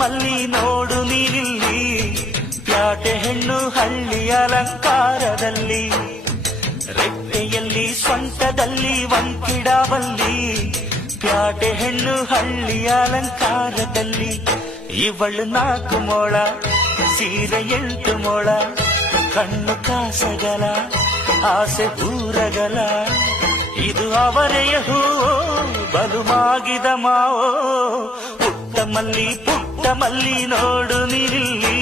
ಮಲ್ಲಿ ನೋಡು ನೀನಿಲ್ಲಿ, ಪ್ಯಾಟೆ ಹೆಣ್ಣು ಹಳ್ಳಿ ಅಲಂಕಾರದಲ್ಲಿ, ರೆಟ್ಟೆಯಲ್ಲಿ ಸೊಂಟದಲ್ಲಿ ವಂಕಿಡಾವಲ್ಲಿ, ಪ್ಯಾಟೆ ಹೆಣ್ಣು ಹಳ್ಳಿ ಅಲಂಕಾರದಲ್ಲಿ. ಇವಳು 4 ಮೊಳ, ಸೀರೆ 8 ಮೊಳ, ಕಣ್ಣು ಕಾಸಗಲ, ಆಸೆ ಊರಗಲ, ಇದು ಅವರೆಯ ಹೂ ಬಲು ಮಾಗಿದ ಮಾವೋ. ಪುಟ್ಟ ಮಲ್ಲಿ ನೋಡು ನೀನಿಲ್ಲಿ,